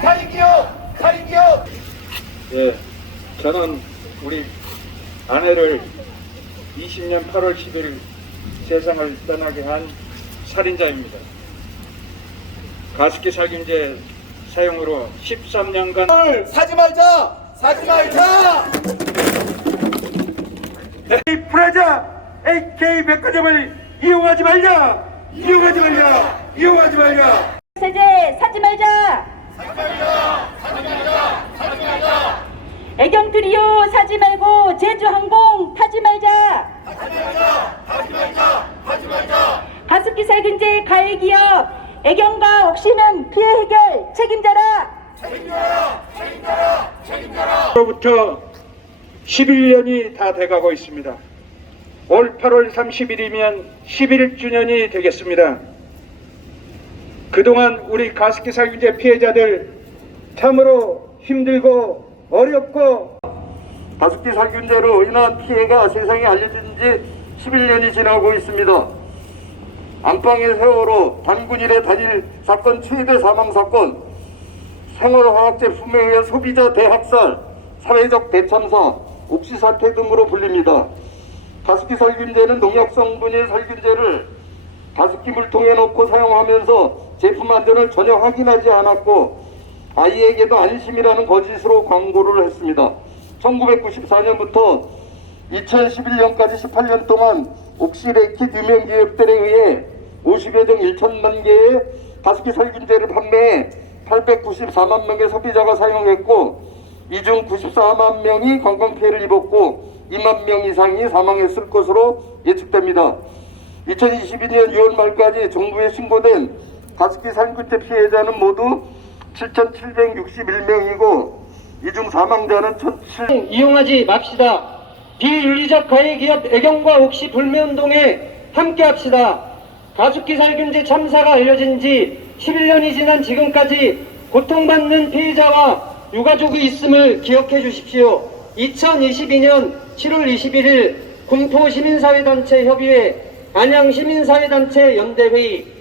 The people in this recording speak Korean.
살인기업! 살인기업! 예, 저는 우리 아내를 20년 8월 10일 세상을 떠나게 한 살인자입니다. 가습기 살균제 사용으로 13년간 오늘 사지 말자! 사지 말자! 이 프라자 AK 백화점을 이용하지 말자! 이용하지 말자! 이용하지 말자! 세제 사지 말자. 애경 트리오 사지 말고 제주 항공 타지 말자. 타지 말자. 타지 말자. 타지 말자. 가습기 살균제 가해 기업 애경과 옥시는 피해 해결 책임져라. 로부터 11년이 다 돼가고 있습니다. 올 8월 30일이면 11주년이 되겠습니다. 그동안 우리 가습기 살균제 피해자들 참으로 힘들고 어렵고 가습기 살균제로 인한 피해가 세상에 알려진 지 11년이 지나고 있습니다. 안방의 세월호 단군일의 단일 사건 최대 사망 사건 생활화학제품에 의한 소비자 대학살, 사회적 대참사, 옥시 사태 등으로 불립니다. 가습기 살균제는 농약 성분의 살균제를 가습기 물통에 넣고 사용하면서 제품 안전을 전혀 확인하지 않았고 아이에게도 안심이라는 거짓으로 광고를 했습니다. 1994년부터 2011년까지 18년 동안 옥시레킷 유명 기업들에 의해 50여 종 1천만 개의 가습기 살균제를 판매해 894만 명의 소비자가 사용했고 이 중 94만 명이 건강 피해를 입었고 2만 명 이상이 사망했을 것으로 예측됩니다. 2022년 6월 말까지 정부에 신고된 가습기 살균제 피해자는 모두 7,761명이고 이 중 사망자는 1,700 이용하지 맙시다. 비윤리적 가해 기업 애경과 옥시 불매운동에 함께합시다. 가습기 살균제 참사가 알려진 지 11년이 지난 지금까지 고통받는 피해자와 유가족이 있음을 기억해 주십시오. 2022년 7월 21일 군포시민사회단체 협의회 안양 시민사회단체 연대회의